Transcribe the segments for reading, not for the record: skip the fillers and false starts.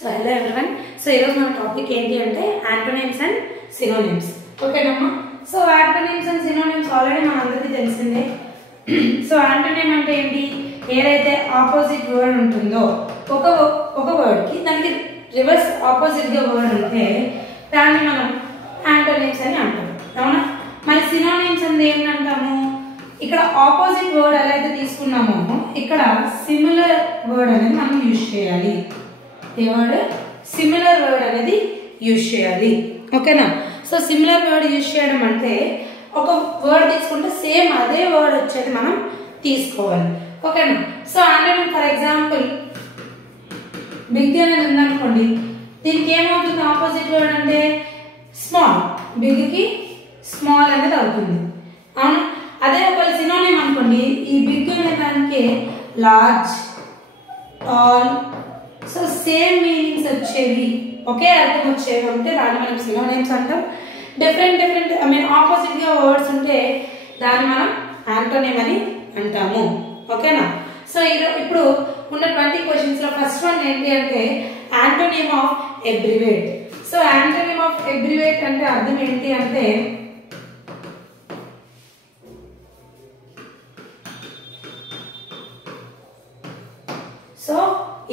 So hello everyone. So ఈరోజు మన topic ఏంటి అంటే యాంటోనిమ్స్ అండ్ సినోనిమ్స్. ఓకేనమ్మా. So antonyms and synonyms already మనందరికీ తెలిసిందే. సో యాంటోనిమ్ అంటే ఏంటి? ఏదైతే ఆపోజిట్ వర్డ్ ఉంటుందో ఒక వర్డ్ కి దానికి రివర్స్ ఆపోజిట్ గా వర్డ్ ఉంటే దాన్ని మనం యాంటోనిమ్స్ అని అంటాం. అవునా? మరి సినోనిమ్స్ అంటే ఏంటంటాము? ఇక్కడ ఆపోజిట్ వర్డ్ ఎలా అయితే తీసుకున్నామో ఇక్కడ సిమిలర్ వర్డ్ అనేది మనం యూజ్ చేయాలి. ఏ వర్డ్? సిమిలర్ వర్డ్ అనేది యూజ్ చేయాలి. ఓకేనా? సో సిమిలర్ వర్డ్ యూజ్ చేయడం అంటే ఒక వర్డ్ తీసుకుంటే సేమ్ అదే వర్డ్ వచ్చేది మనం తీసుకోవాలి. ఓకేనా? So antonym for example big అనేది ఉందనుకోండి, దీనికి ఏమవుతుంది ఆపోజిట్ వర్డ్ అంటే స్మాల్. బిగ్ కి స్మాల్ అనేది అవుతుంది. అవునా? అదే ఒక సినోనిమ్ అనుకోండి, ఈ బిగ్ అనే దానికి large, tall, so same meanings వచ్చేవి, ఒకే అర్థం వచ్చేవి ఉంటే దాన్ని మనం సినోనిమ్స్ అంటాం. డిఫరెంట్ ఆపోజిట్ గా వర్డ్స్ ఉంటే దాన్ని మనం యాంటోనిమ్ అని అంటాము. ఓకేనా? సో ఇప్పుడు ఉన్న 20 క్వశ్చన్స్ లో ఫస్ట్ వన్ ఏంటి అంటే antonym of abbreviate. So antonym of abbreviate అంటే అర్థం ఏంటి అంటే సో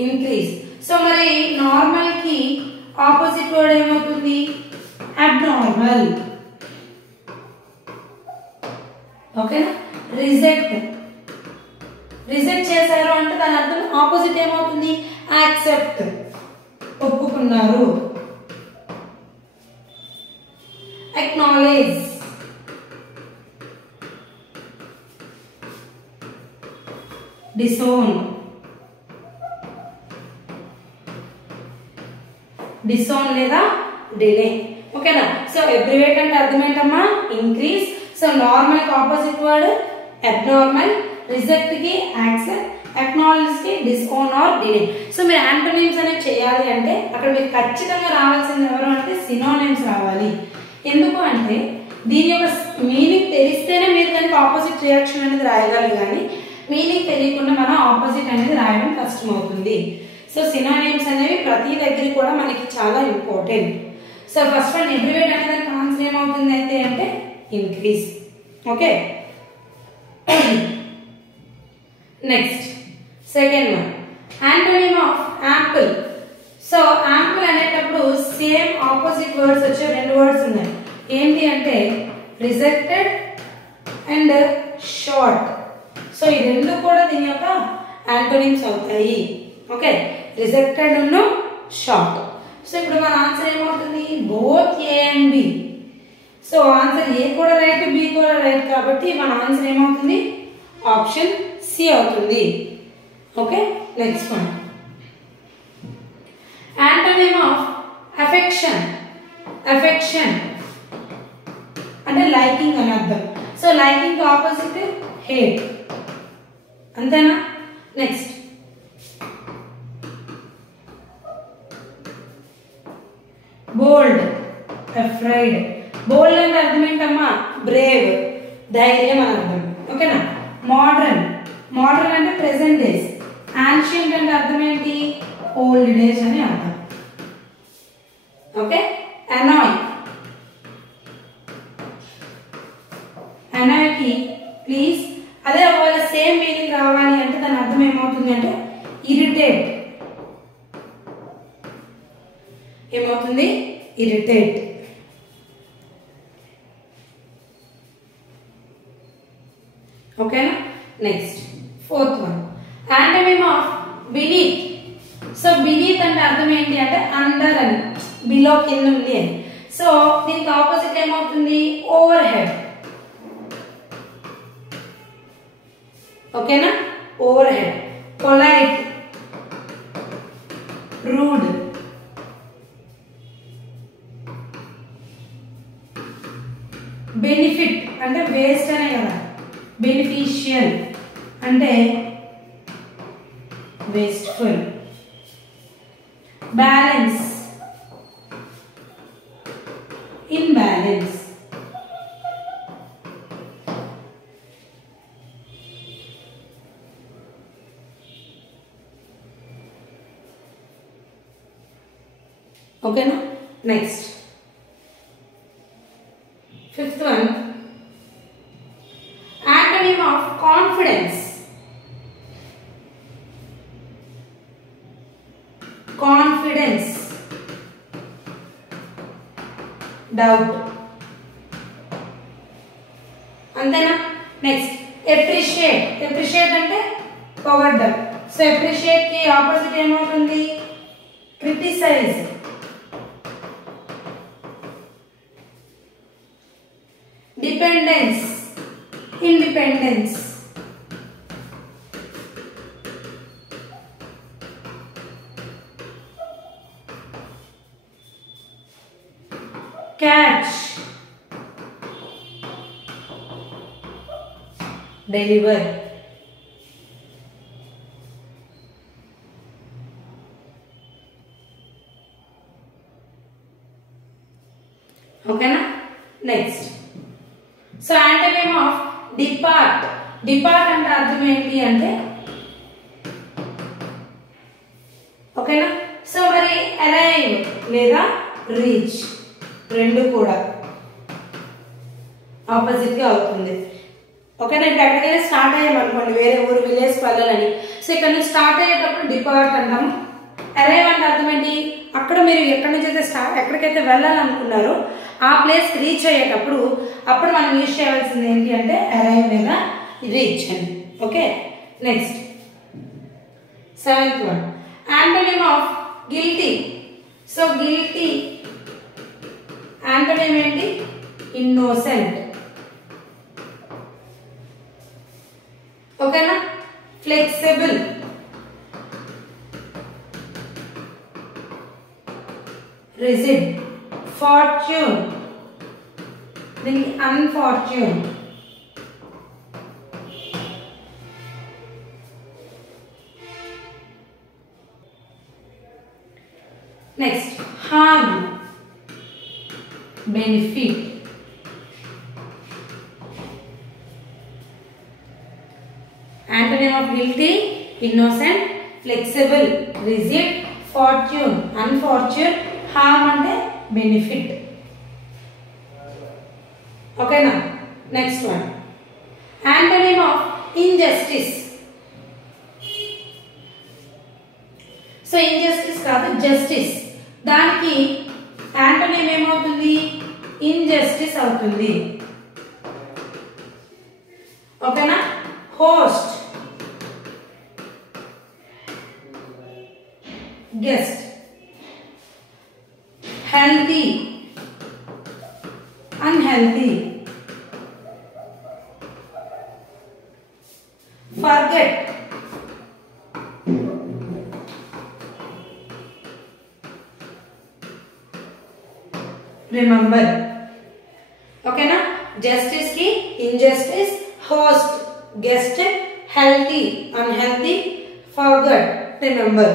ఇంక్రీజ్. సో మరి నార్మల్ కి ఆపోజిట్ వర్డ్ ఏమవుతుంది? అబ్నార్మల్. ఓకేనా? రిజెక్ట్. రిజెక్ట్ చేశారు అంటే దాని అర్థం ఆపోజిట్ ఏమవుతుంది? యాక్సెప్ట్. ఒప్పుకున్నారు. అక్నాలెడ్జ్. డిసోన్. డిసోన్ లేదా డిలే. ఓకేనా? సో అబ్రివేట్ అంటే అర్థం ఏంటమ్మా? ఇంక్రీజ్. సో నార్మల్ కి ఆపోజిట్ వర్డ్ అబ్నార్మల్, రిజెక్ట్ కి యాక్సెప్ట్, అక్నాలెడ్జ్ కి డిసోన్ ఆర్ డిలే. సో మీరు యాంటోనిమ్స్ అనేది చేయాలి అంటే అక్కడ మీకు ఖచ్చితంగా రావాల్సింది ఎవరు అంటే సినోనిమ్స్ రావాలి. ఎందుకు అంటే దీని యొక్క మీనింగ్ తెలిస్తేనే మీరు దానికి ఆపోజిట్ రియాక్షన్ అనేది రాయగలరు, కానీ మీనింగ్ తెలియకుండా మనం ఆపోజిట్ అనేది రాయడం కష్టం అవుతుంది. సో సినోనిమ్స్ అనేవి ప్రతి దగ్గర కూడా మనకి చాలా important. So first one abbreviate అనే దానికి ఆన్సర్ ఏమవుతుంది అయితే అంటే increase. Okay, next second one antonym of ample. So ample అనేటప్పుడు సేమ్ ఆపోజిట్ వర్డ్స్ వచ్చే రెండు వర్డ్స్ ఉన్నాయి. ఏంటి అంటే రిజెక్టెడ్ అండ్ షార్ట్. సో ఈ రెండు కూడా దీని యొక్క యాంటోనిమ్స్ అవుతాయి. ఓకే, రిజెక్టెడ్ ఉన్ను షార్ట్. సో ఇప్పుడు మన ఆన్సర్ ఏమవుతుంది? Both A and B. So answer A కూడా రైట్, బి కూడా రైట్, కాబట్టి మన ఆన్సర్ ఏమవుతుంది? ఆప్షన్ సి అవుతుంది. Okay, next one antonym of affection. Affection అంటే లైకింగ్ అని అర్థం. So liking opposite hate. అంతేనా? Next bold, afraid. బోల్డ్ అంటే అర్థం ఏంటమ్మా? బ్రేవ్, ధైర్యం అని అర్థం. ఓకేనా? మోడర్న్. మోడర్న్ అంటే ప్రెసెంట్ డేస్. యాన్షియంట్ అంటే అర్థం ఏంటి? ఓల్డ్ డేస్ అని అర్థం. Okay, annoy. అనాయ్ కి ప్లీజ్. అదే ఒకవేళ సేమ్ మీనింగ్ రావాలి అంటే దాని అర్థం ఏమవుతుంది అంటే ఇరిటేట్. ఏమవుతుంది? ఇరిటేట్. ఓకేనా? Next fourth one antonym of beneath. So beneath అంటే అర్థం ఏంటి అంటే అండర్ అని, బిలో కింద ఉంది అని. సో దీనికి ఆపోజిట్ ఏమవుతుంది? Over head. ఓకేనా? Over head. Polite, rude. Benefit అంటే వేస్ట్ అనే కదా, బెనిఫిషియల్ అంటే వేస్ట్ఫుల్. Balance, imbalance. ఓకేనా. Next fifth one, antonym of confidence. Confidence, doubt. అంతేనా. Next appreciate. ఎప్రిషియేట్ అంటే పొగడ్డం. సో ఎప్రిషియేట్ కి ఆపోజిట్ ఏమవుతుంది? Criticise. Dependence, independence. catch, deliver. ఓకేనా. Next so antonym of depart. Depart అంటే అర్థం ఏంటి అంటే, ఓకేనా. సో మరి అరైవ్ లేదా రీచ్ రెండు కూడా ఆపోజిట్ గా అవుతుంది. ఓకేనా. ఇప్పుడు ఎక్కడికైనా స్టార్ట్ అయ్యామనుకోండి, వేరే ఊరు విలేజ్కి వెళ్ళాలని, సో ఇక్కడ నుంచి స్టార్ట్ అయ్యేటప్పుడు డిపార్ట్ అంటాము. అరైవ్ అంటే అర్థం ఏంటి, అక్కడ మీరు ఎక్కడి నుంచి అయితే ఎక్కడికైతే వెళ్ళాలనుకున్నారో ఆ ప్లేస్ రీచ్ అయ్యేటప్పుడు అప్పుడు మనం యూజ్ చేయాల్సింది ఏంటి అంటే అరైవ్ లేదా రీచ్ అని. Okay. Next seventh one, antonym of guilty. So guilty antonym ఏంటి? ఇన్నోసెంట్. ఓకేనా. Flexible, rigid. ఫార్చ్యూన్, దీనికి unfortune. Next harm, benefit. Antonym of guilty, innocent, flexible, rigid, fortune, unfortunate, harm అంటే benefit. ఓకేనా. Next one, antonym of injustice. So injustice కాదు, justice. దానికి antonym ఏమవుతుంది? injustice అవుతుంది. ఓకేనా. host, guest. healthy, unhealthy. forget, remember. ఓకేనా. Justice కి injustice, host, guest, healthy, unhealthy, forget, remember.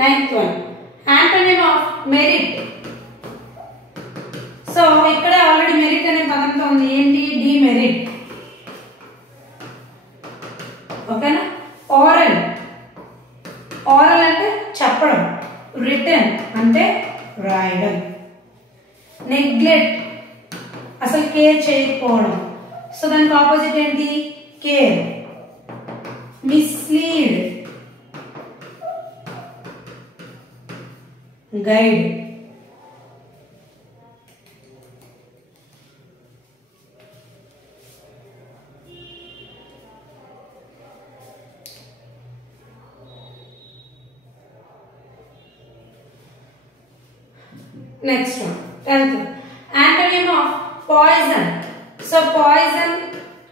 Ninth one, antonym of merit. So ఇక్కడ already merit అనే పదంతో ఉంది. ఏంటి? డిమెరిట్. ఓకేనా. ఓరల్. ఓరల్ అంటే చెప్పడం. రిటన్ అంటే రాయడం. నెగ్లెక్ట్, అసలు కేర్ చేయకపోవడం. సో దానికి ఆపోజిట్ ఏంటి? Care. Mislead, guide. Next one, 10th, antonym of poison. So poison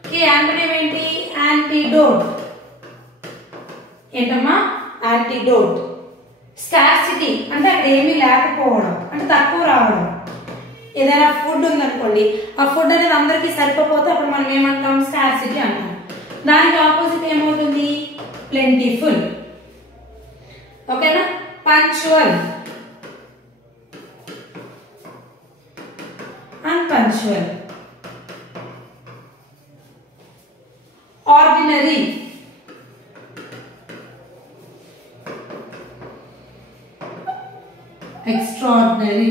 కి యాంటోనిమ్ ఏంటి? యాంటీడోట్. ఏంటమ్మా? యాంటీడోట్. స్కార్సిటీ అంటే అక్కడ ఏమీ లేకపోవడం, అంటే తక్కువ రావడం. ఏదైనా ఫుడ్ ఉందనుకోండి, ఆ ఫుడ్ అనేది అందరికీ సరిపోతే అప్పుడు మనం ఏమంటాం? స్కార్సిటీ అంటాం. దానికి ఆపోజిట్ ఏమవుతుంది? ప్లెంటిఫుల్. ఓకేనా. Punctual, unpunctual. Ordinary, extraordinary.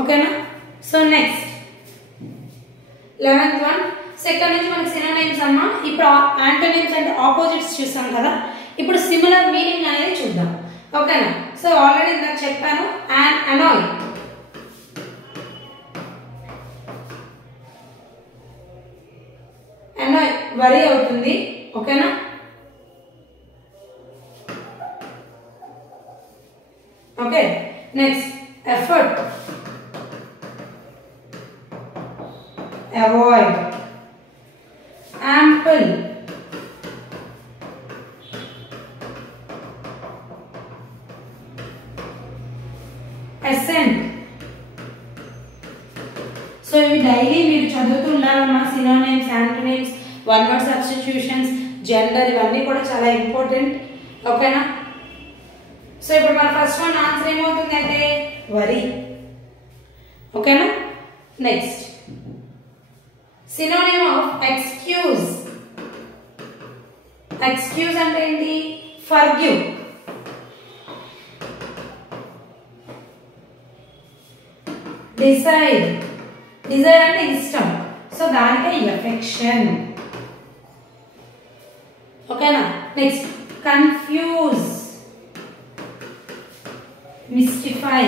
ఓకేనా? So next 11th one. Second నుంచి మనకి సినోనిమ్స్ అమ్మా. ఇప్పుడు యాంటోనిమ్స్ అంటే ఆపోజిట్స్ చూసాం కదా, ఇప్పుడు సిమిలర్ మీనింగ్ అనేది చూద్దాం. ఓకేనా? సో ఆల్రెడీ ఇందాక చెప్పాను, అనాయ్. అనాయ్ వరి అవుతుంది. ఓకేనా? Okay. Next effort, avoid. ample, ascent. So ఇవి డైలీ మీరు చదువుతూ ఉండాలమ్మా. Synonyms, antonyms, one word substitutions, gender, ఇవన్నీ కూడా చాలా ఇంపార్టెంట్. ఓకేనా? సో ఇప్పుడు మన ఫస్ట్ వన్ ఆన్సర్ ఏమవుతుంది అంటే వరి. ఓకేనా? Next synonym of excuse. Excuse అంటే ఏంటి? ఫర్గివ్. డిసైర్. డిజైర్ అంటే ఇష్టం, సో దానికే ఎఫెక్షన్. ఓకేనా? Next confuse, mystify.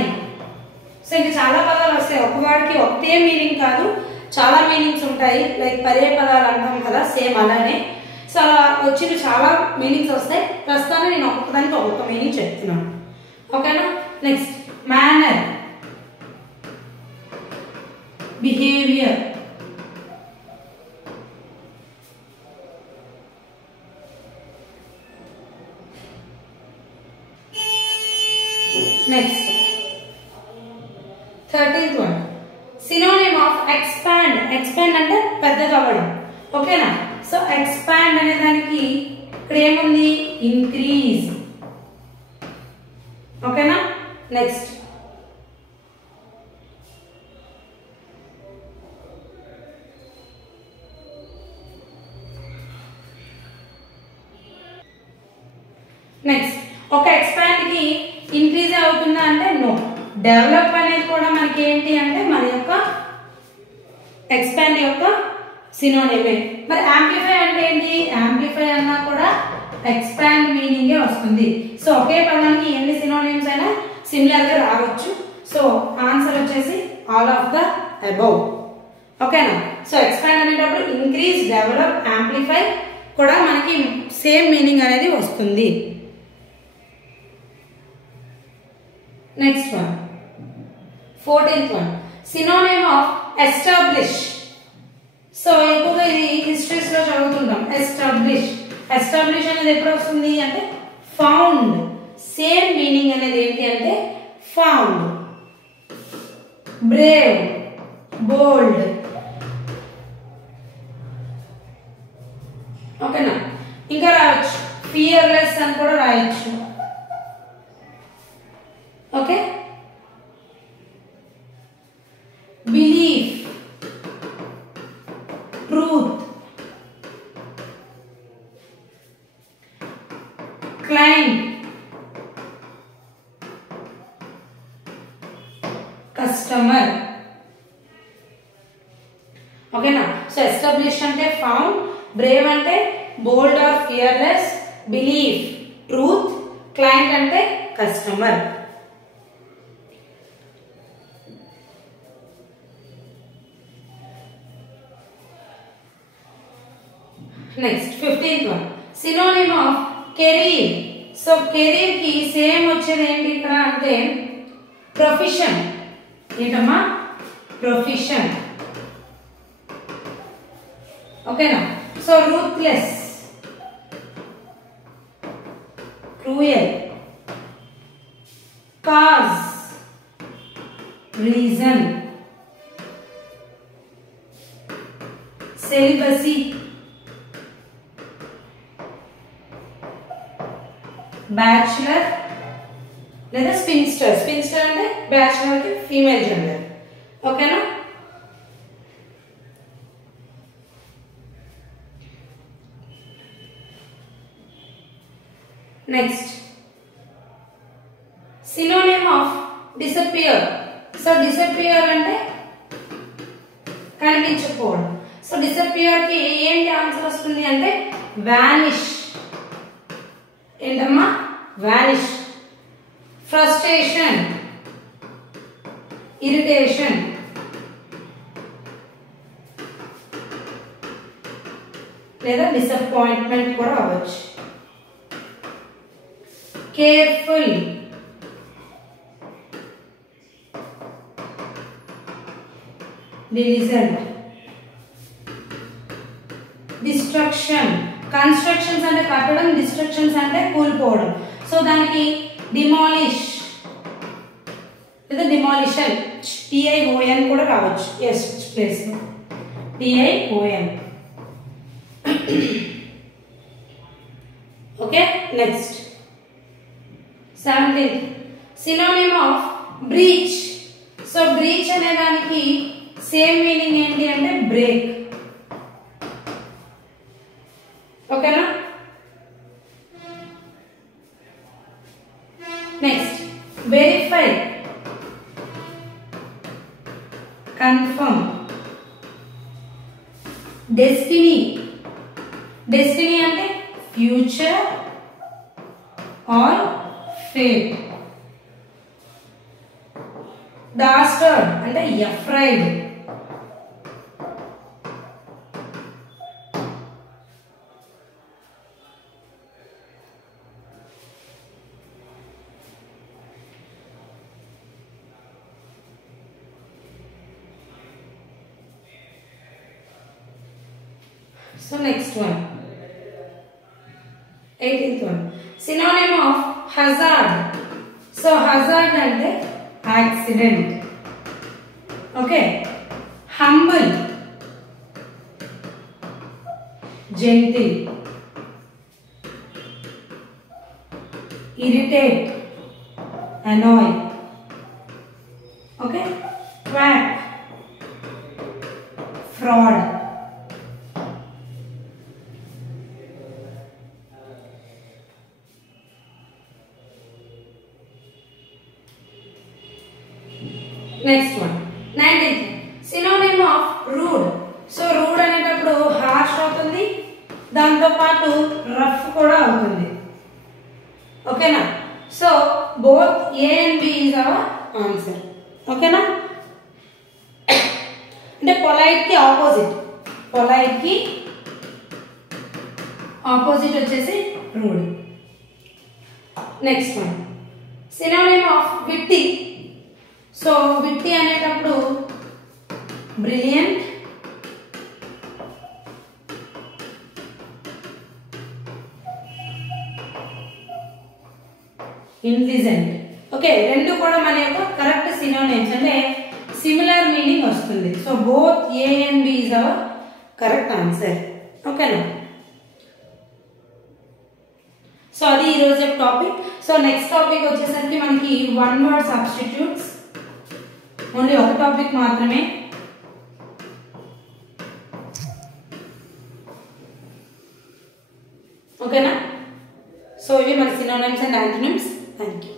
సో ఇంకా చాలా పదాలు వస్తాయి. ఒక వాడికి ఒకటే మీనింగ్ కాదు, చాలా మీనింగ్స్ ఉంటాయి. లైక్ పర్యాయ పదాలు అంటాం కదా, సేమ్ అలానే. సో అలా వచ్చిన చాలా మీనింగ్స్ వస్తాయి. ప్రస్తుతాన్ని నేను ఒక్కొక్కదానికి ఒక్కొక్క మీనింగ్ చెప్తున్నాను. ఓకేనా? Next manner, behaviour. Next 13th one synonym of expand. Expand అంటే పెద్దగా అవ్వడం. ఓకేనా? సో ఎక్స్పాండ్ అనే దానికి ఇక్కడ ఏముంది? ఇంక్రీజ్. ఓకేనా? నెక్స్ట్ నెక్స్ట్ ఒక ఎక్స్పాండ్ కి ఇంక్రీజ్ అవుతుందా అంటే నో. డెవలప్ అనేది కూడా మనకి ఏంటి అంటే మన యొక్క ఎక్స్పాండ్ యొక్క సినోనిమే. మరి యాంప్లిఫై అంటే ఏంటి? యాంప్లిఫై అన్నా కూడా ఎక్స్పాండ్ మీనింగే వస్తుంది. సో ఒకే పదానికి ఎన్ని సినోనిమ్స్ అయినా సిమిలర్ గా రావచ్చు. సో ఆన్సర్ వచ్చేసి ఆల్ ఆఫ్ ద అబౌవ్. ఓకేనా? సో ఎక్స్పాండ్ అనేటప్పుడు ఇంక్రీజ్, డెవలప్, యాంప్లిఫై కూడా మనకి సేమ్ మీనింగ్ అనేది వస్తుంది. Next one 14th one synonym of establish. So ఎక్కువగా ఇది హిస్టరీస్ లో చదువుతుంటాం. ఎస్టాబ్లిష్. ఎస్టాబ్లిష్ అనేది ఎప్పుడు వస్తుంది అంటే ఫౌండ్. సేమ్ మీనింగ్ అనేది ఏంటి అంటే ఫౌండ్. బ్రేవ్, బోల్డ్. ఓకేనా? ఇంకా రాయొచ్చు ఫియర్లెస్ అని కూడా రాయొచ్చు. Okay? Belief, truth, client, customer. ఓకేనా? సో ఎస్టాబ్లిష్ అంటే ఫౌండ్, బ్రేవ్ అంటే bold or fearless, belief, truth, client అంటే customer. Next 15th one synonym of career. So career కి సేమ్ వచ్చేది ఏంటి ఇక్కడ అంటే ప్రొఫెషన్. ఏంటమ్మా? ప్రొఫెషన్. ఓకేనా? So ruthless, cruel, cause, reason, celibacy, bachelor లేదా స్పిన్స్టర్. స్పిన్స్టర్ అంటే బ్యాచులర్ కి ఫీమేల్ జెండర్. ఓకేనా? Next synonym of disappear. So disappear అంటే కనిపించకపోవడం. సో డిసపియర్ కి ఏంటి ఆన్సర్ వస్తుంది అంటే వానిష్. ఏంటమ్మా? వానిష్. ఫ్రస్ట్రేషన్, ఇరిటేషన్, లేదా డిసప్పాయింట్మెంట్ కూడా అవ్వచ్చు. Careful, diligent, destruction. కన్స్ట్రక్షన్స్ అంటే కట్టడం, డిస్ట్రక్షన్స్ అంటే కూలిపోవడం. సో దానికి డిమాలిష్ లేదా డిమాలిషన్, TION కూడా రావచ్చు. S place TION. Okay, next 17th synonym of breach. So breach అనే దానికి సేమ్ మీనింగ్ ఏంటి అంటే బ్రేక్. ఓకేనా? Next verify, confirm, destiny. Destiny అంటే ఫ్యూచర్ ఆర్ ఫేట్. డాస్టర్డ్ అంటే afraid. So next one, 18th one, synonym of hazard. So hazard ante accident. Okay, humble, gentle, irritate, annoy. Okay, quack, fraud. Next one 19th synonym of rude. So rude అనేటప్పుడు harsh అవుతుంది, దాంతో పాటు rough కూడా అవుతుంది. ఓకేనా? So both A and B is our answer. ఓకేనా? అంటే polite కి ఆపోజిట్. పొలైట్ కి ఆపోజిట్ వచ్చేసి rude. Next one synonym of witty. So witty అనేటప్పుడు బ్రిలియంట్, ఇంటెలిజెంట్. ఓకే, రెండు కూడా మన యొక్క కరెక్ట్ సినోనిమ్స్, అంటే సిమిలర్ మీనింగ్ వస్తుంది. So both A and B is our correct answer. ఓకేనా? సో అది ఈరోజు టాపిక్. సో నెక్స్ట్ టాపిక్ వచ్చేసరికి మనకి వన్ వర్డ్ సబ్స్టిట్యూట్స్. ఓన్లీ ఒక టాపిక్ మాత్రమే. ఓకేనా? సో ఇవి మన synonyms and antonyms. Thank you.